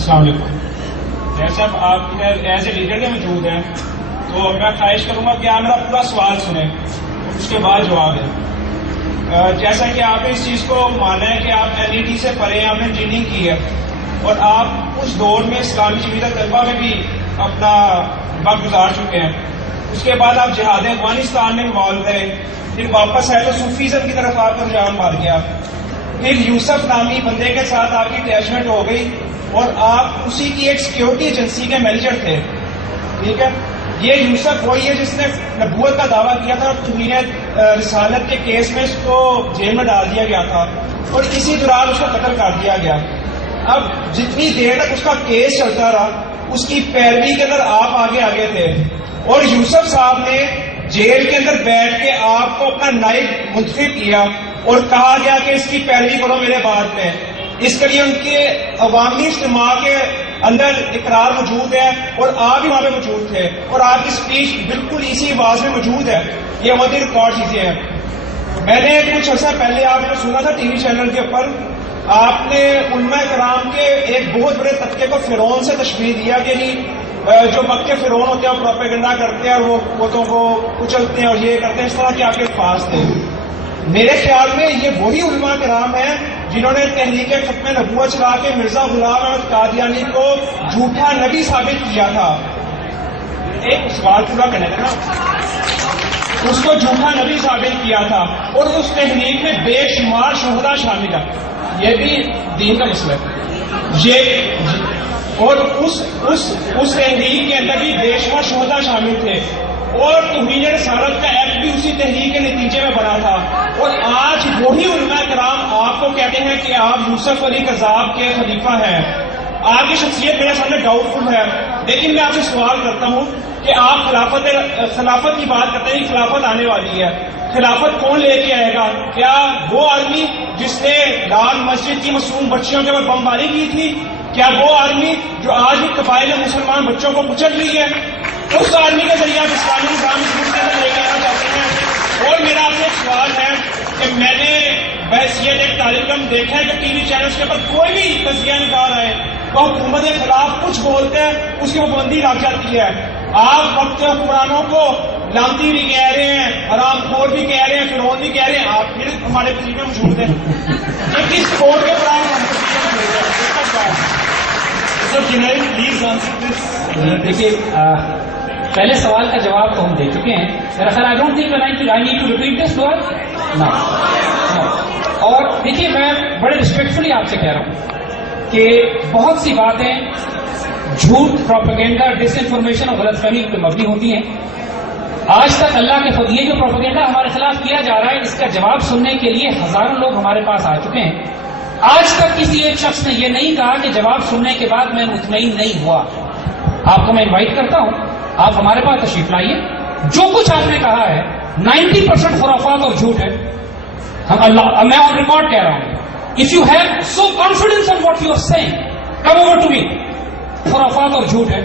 السلام علیکم. ڈاکٹر صاحب آپ ایز اے لیڈر کے موجود ہیں تو میں خواہش کروں گا کہ آپ میرا پورا سوال سنیں اس کے بعد جواب دیں. جیسا کہ آپ نے اس چیز کو مانا ہے کہ آپ NET سے پڑھے ہیں, آپ نے انجینئرنگ کی ہے اور آپ اس دور میں اسلامی شریعت طلبہ میں بھی اپنا وقت گزار چکے ہیں. اس کے بعد آپ جہاد افغانستان میں انوالو رہے, پھر واپس آئے تو صوفیزم کی طرف آپ کا رجحان مار گیا. پھر یوسف نامی بندے کے ساتھ آپ کی اٹیچمنٹ ہو گئی اور آپ اسی کی ایک سیکیورٹی ایجنسی کے مینیجر تھے. ٹھیک ہے, یہ یوسف وہی ہے جس نے نبوت کا دعویٰ کیا تھا, توہین رسالت کے کیس میں اس کو جیل میں ڈال دیا گیا تھا اور اسی دوران اس کو قتل کر دیا گیا. اب جتنی دیر تک اس کا کیس چلتا رہا اس کی پیروی کے اندر آپ آگے تھے اور یوسف صاحب نے جیل کے اندر بیٹھ کے آپ کو اپنا نائب منتخب کیا اور کہا گیا کہ اس کی پیروی کرو میرے بات میں. اس کے لیے ان کے عوامی اجتماع کے اندر اقرار موجود ہے اور آپ بھی وہاں پہ موجود تھے اور آپ کی اسپیچ بالکل اسی آواز میں موجود ہے. یہ ہماری ریکارڈ چیزیں ہیں. میں نے کچھ عرصہ پہلے آپ نے سنا تھا ٹی وی چینل کے اوپر آپ نے علماء کرام کے ایک بہت بڑے طبقے کو فرعون سے تشبیہ دیا کہ جو مکے فرعون ہوتے ہیں وہ پروپیگنڈا کرتے ہیں اور وہ بتوں کو کچلتے ہیں اور یہ کرتے ہیں, اس طرح کے آپ کے الفاظ تھے. میرے خیال میں یہ وہی علماء کرام ہیں جنہوں نے تحریک ختم نبوت چلا کے مرزا غلام احمد قادیانی کو جھوٹا نبی ثابت کیا تھا. ایک سوال پورا کرنے کا نا, اس کو جھوٹا نبی ثابت کیا تھا اور اس تحریک میں بے شمار شہداء شامل ہیں. یہ بھی دین کا مسئلہ ہے. یہ اور اس تحریک کے اندر بھی بے شمار شہداء شامل تھے اور توہین رسالت کا ایکٹ بھی اسی تحریک کے نتیجے میں بنا تھا. اور آج وہی علماء کرام آپ کو کہتے ہیں کہ آپ یوسف علی قذاب کے خلیفہ ہیں. آپ کی شخصیت میرے سامنے ڈاؤٹ فل ہے, لیکن میں آپ سے سوال کرتا ہوں کہ آپ خلافت کی بات کرتے ہیں, خلافت آنے والی ہے. خلافت کون لے کے آئے گا؟ کیا وہ آدمی جس نے لال مسجد کی معصوم بچیوں کے اوپر بمباری کی تھی؟ کیا وہ آدمی جو آج بھی قبائل مسلمان بچوں کو کچل رہی ہے؟ اس آدمی کے ذریعے آپ اسلامی نظام اس ملک کے اندر لے کے آنا چاہتے ہیں. اور میرا آپ سے ایک سوال ہے کہ میں نے بحیثیت ایک طالب علم دیکھا ہے کہ ٹی وی چینلز کے اوپر کوئی بھی تجزیہ نکال رہے ہیں وہ حکومت کے خلاف کچھ بولتے ہیں اس کی پابندی لگ جاتی ہے. آپ وقت حکمرانوں کو لانتی بھی کہہ رہے ہیں, حرام خور بھی کہہ رہے ہیں, فرعون بھی کہہ رہے ہیں, آپ پھر ہمارے وزیر میں موجود ہیں. یہ کس کورٹ کے پلان دیکھیے, پہلے سوال کا جواب تو ہم دے چکے ہیں. میرا خیال I don't think I need to repeat this سوال. اور دیکھیے میں بڑے ریسپیکٹفلی آپ سے کہہ رہا ہوں کہ بہت سی باتیں جھوٹ, پروپیگنڈا, ڈس انفارمیشن اور غلط فہمی پہ مبنی ہوتی ہیں. آج تک اللہ کے خود یہ جو پروپیگنڈا ہمارے خلاف کیا جا رہا ہے اس کا جواب سننے کے لیے ہزاروں لوگ ہمارے پاس آ چکے ہیں. آج تک کسی ایک شخص نے یہ نہیں کہا کہ جواب سننے کے بعد میں مطمئن نہیں ہوا. آپ کو میں انوائٹ کرتا ہوں, آپ ہمارے پاس تشریف لائیے. جو کچھ آپ نے کہا ہے 90% خرافات اور جھوٹ ہے. میں آن ریکارڈ کہہ رہا ہوں, if you have so confidence on what you are saying come over to me. خرافات اور جھوٹ ہے.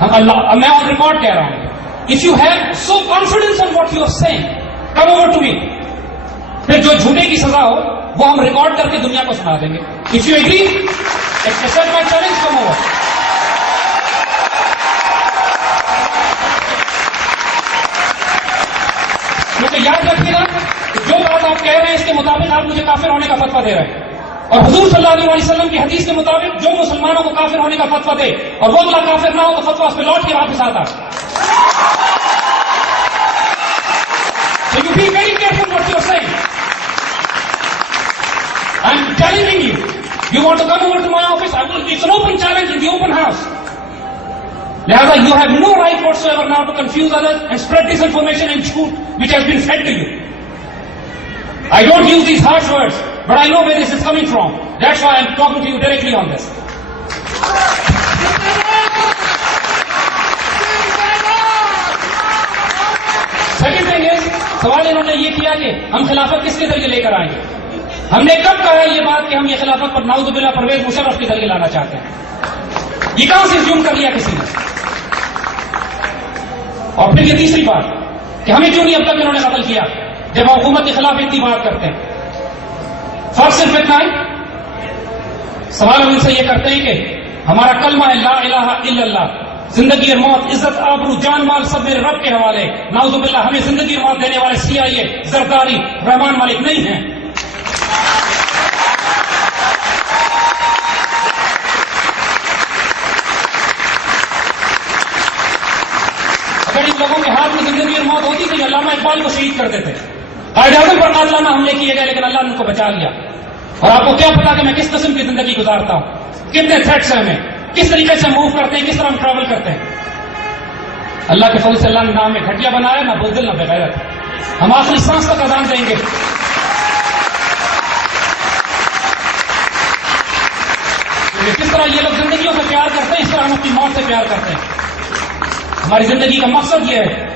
میں آن ریکارڈ کہہ رہا ہوں, if you have so confidence on what you are saying come over to me. پھر جو جھوٹے کی سزا ہو وہ ہم ریکارڈ کر کے دنیا کو سنا دیں گے. If you agree accept my challenge come over. کیونکہ یاد رکھیے گا جو بات آپ کہہ رہے ہیں اس کے مطابق آپ مجھے کافر ہونے کا فتویٰ دے رہے ہیں, اور حضور صلی اللہ علیہ وسلم کی حدیث کے مطابق جو مسلمانوں کو کافر ہونے کا فتویٰ دے اور وہ اللہ کافر نہ ہو تو فتویٰ اس پہ لوٹ کے واپس آتا. So you be very careful what you are saying. I am challenging you. You want to come over to my office? It's an open challenge in the open house. Lihada, you have no right whatsoever now to confuse others and spread disinformation and truth which has been fed to you. I don't use these harsh words, but I know where this is coming from. That's why I'm talking to you directly on this. Second thing is, سوال انہوں نے یہ کیا کہ ہم خلافت کس کے ذریعے لے کر آئیں گے. ہم نے کب کہا یہ بات کہ ہم یہ خلافت پر نعوذ باللہ پرویز مشرف کے ذریعے لانا چاہتے ہیں؟ یہ کہاں سے زیوم کر لیا کسی نے؟ اور پھر یہ تیسری بات کہ ہمیں کیوں نہیں اب تک انہوں نے قتل کیا جب حکومت کے خلاف اتنی بات کرتے ہیں؟ فرق صرف اتنا ہے. سوال ہم ان سے یہ کرتے ہیں کہ ہمارا کلمہ ہے لا الہ الا اللہ. زندگی اور موت، عزت آبرو، جان مال سب میرے رب کے حوالے. نعوذ باللہ ہمیں زندگی اور موت دینے والے CIA، زرداری، رحمان مالک نہیں ہیں. اگر ان لوگوں کے ہاتھ میں زندگی اور موت ہوتی تو یہ علامہ اقبال کو شہید کر دیتے. قائد اعظم پر نازلانہ حملے کیے گئے لیکن اللہ نے ان کو بچا لیا. اور آپ کو کیا پتا کہ میں کس قسم کی زندگی گزارتا ہوں، کتنے تھریٹس ہیں ہمیں، کس طریقے سے موو کرتے ہیں، کس طرح ہم ٹریول کرتے ہیں. اللہ کے فضل سے اللہ نے نہ ہمیں گھٹیا بنایا، نہ بزدل، نہ بغیرت. ہم آخری سانس تک اذان دیں گے. کس طرح یہ لوگ زندگیوں سے پیار کرتے ہیں، اس طرح ہم اپنی موت سے پیار کرتے ہیں. ہماری زندگی کا مقصد یہ ہے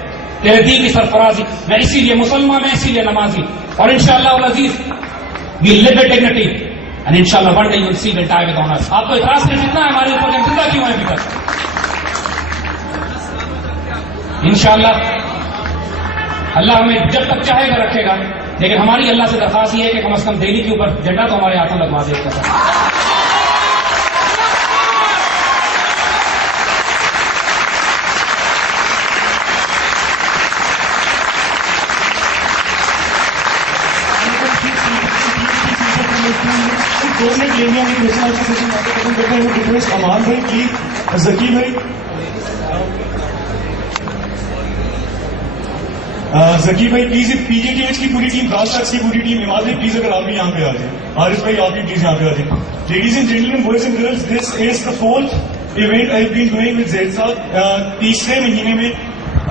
تیرے دین کی سرفرازی. میں اسی لیے مسلمان، میں اسی لیے نمازی. اور انشاءاللہ العزیز we live with dignity and inshallah one day you will see we'll die with honor. آپ کو اعتراض کرنے جتنا ہے ہمارے اوپر کہ ہم زندہ کیوں ہیں ابھی تک. انشاءاللہ اللہ ہمیں جب تک چاہے گا رکھے گا، لیکن ہماری اللہ سے درخواست یہ ہے کہ کم از کم دہلی کے اوپر جھنڈا تو ہمارے ہاتھوں لگوا دے گا. امان بھائی کی ذکی بھائی، ذکی بھائی پلیز، پی کے ایچ کی پوری ٹیم، راج ٹیکس کی پوری ٹیم، اماد بھائی پلیز اگر آپ بھی یہاں پہ آ جائیں. عارف بھائی آپ بھی پلیز یہاں پہ آ جائیں. Ladies and gentleman, boys and girls, this is the 4th event I been doing with Zaid صاحب. تیسرے مہینے میں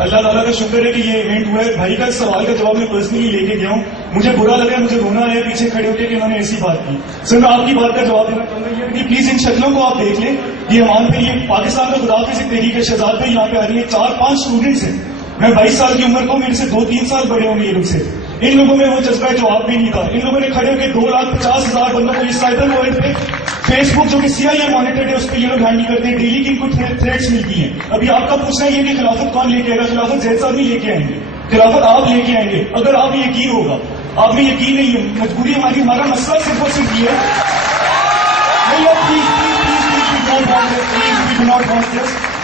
اللہ تعالیٰ کا شکر ہے کہ یہ ایونٹ ہوا ہے. بھائی کا سوال کا جواب میں پرسنلی لے کے گیا ہوں. مجھے برا لگا، مجھے رونا آیا پیچھے کھڑے ہو کے کہ انہوں نے ایسی بات کی. سر میں آپ کی بات کا جواب دینا چاہوں گا یہ کہ پلیز ان شکلوں کو آپ دیکھ لیں. یہ امان پہ، یہ پاکستان کا خدافظ ایک تحریک شہزاد پہ یہاں پہ آ رہی ہے. 4-5 اسٹوڈنٹس ہیں. میں 22 سال کی عمر کو، میرے سے 2-3 سال بڑے ہوں گے یہ لوگ سے. ان لوگوں میں وہ جذبہ جواب بھی نہیں تھا. ان لوگوں نے کھڑے ہو کے 2,50,000 بندوں کو اس سائبر ورلڈ پہ، فیس بک جو کہ CIA مانیٹرڈ ہے اس پہ یہ لوگ ہینڈل کرتے ہیں. ڈیلی کی ان کو تھریٹس ملتی ہیں. ابھی آپ کا پوچھنا یہ کہ خلافت کون لے کے آئے گا؟ خلافت زید صاحب نہیں لے کے آئیں گے، خلافت آپ لے کے آئیں گے. اگر آپ یقین ہوگا، آپ میں یقین نہیں ہے، مجبوری ہماری، ہمارا مسئلہ صرف اور صرف یہ ہے.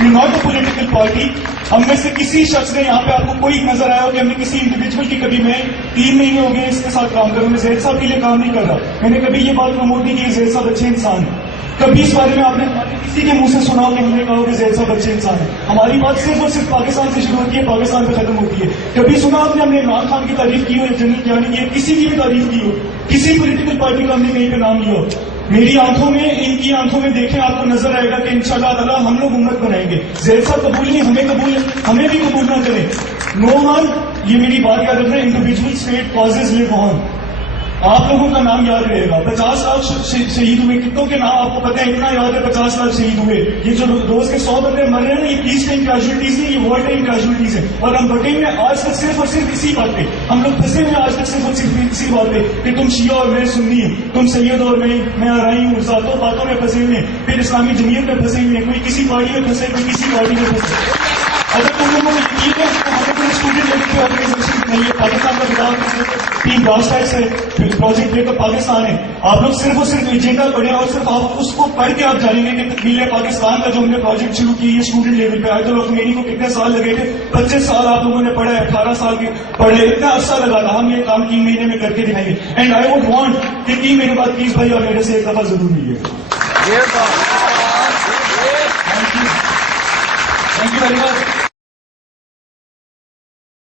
Not a political party. ہم میں سے کسی شخص نے یہاں پہ آپ کو کوئی نظر آیا ہو کہ ہم نے کسی انڈیویجول کی، کبھی میں 3 مہینے ہو گئے اس کے ساتھ کام کروں، میں زید صاحب کے لیے کام نہیں کر رہا. میں نے کبھی یہ بات پروموٹ نہیں کی زید صاحب اچھے انسان ہیں. کبھی اس بارے میں آپ نے کسی کے منہ سے سنا ہو کہ ہم نے کہا کہ زید صاحب اچھے انسان ہیں. ہماری بات صرف اور صرف پاکستان سے شروع ہوتی ہے، پاکستان پہ ختم ہوتی ہے. کبھی سنا آپ نے ہم نے عمران خان کی تعریف کی ہو یا جنرل کیانی کی، کسی کی بھی تعریف کی ہو، کسی پولیٹیکل پارٹی کا ہم نے کہیں پہ نام لیا ہو؟ میری آنکھوں میں، ان کی آنکھوں میں دیکھیں، آپ کو نظر آئے گا کہ انشاءاللہ تعالیٰ ہم لوگ امت بنائیں گے. زید صاحب قبول نہیں، ہمیں قبول ہے، ہمیں بھی قبول نہ کریں. نو ون، یہ میری بات یاد رکھنا، انڈیویجول اسٹیٹ کازز لیو آن. آپ لوگوں کا نام یاد رہے گا. 50 لاکھ شہید ہوئے. کتنوں کے نام آپ کو پتہ ہے؟ اتنا یاد ہے 50 لاکھ شہید ہوئے. یہ جو روز کے 100 بندے مر رہے ہیں نا، یہ پیس ٹائم کیجولیٹیز نہیں، یہ وار ٹائم کیجولیٹیز ہیں. اور ہم بٹیں گے آج تک صرف اور صرف اسی بات پہ. ہم لوگ پھنسے ہوئے آج تک صرف اور صرف اسی بات پہ کہ تم شیعہ اور میں سنی ہوں، تم سید اور میں آرائی ہوں. ذاتوں باتوں میں پھنسے ہوئے ہیں، پھر اسلامی جمعیت میں پھنسے ہوئے ہیں. کوئی کسی پارٹی میں پھنسے، کوئی کسی پارٹی میں پھنسے. اگر تم لوگوں کو یقین ہے تو ہمیں کوئی اسٹوڈنٹ لیول کی آرگنائزیشن بنائیے. پاکستان کا خطاب ٹیم راج ٹیکس ہے، پروجیکٹ لے کر پاکستان ہے. آپ لوگ صرف اور صرف ایجنڈا پڑھیں اور صرف آپ اس کو پڑھ کے آپ جانیں گے کہ تکمیل پاکستان کا جو ہم نے پروجیکٹ شروع کی یہ اسٹوڈنٹ لیول پہ. آج تو لوگ میری کو کتنے سال لگے تھے؟ 25 سال آپ لوگوں نے پڑھا ہے، 18 سال کے پڑھے، اتنا عرصہ لگا تھا. ہم یہ کام 3 مہینے میں کر کے دکھائیں گے. اینڈ آئی ووڈ وانٹ کہ ٹیم میرے بات پلیز بھائی اور میرے سے ایک دفعہ ضرور ملیے. Thank you very much.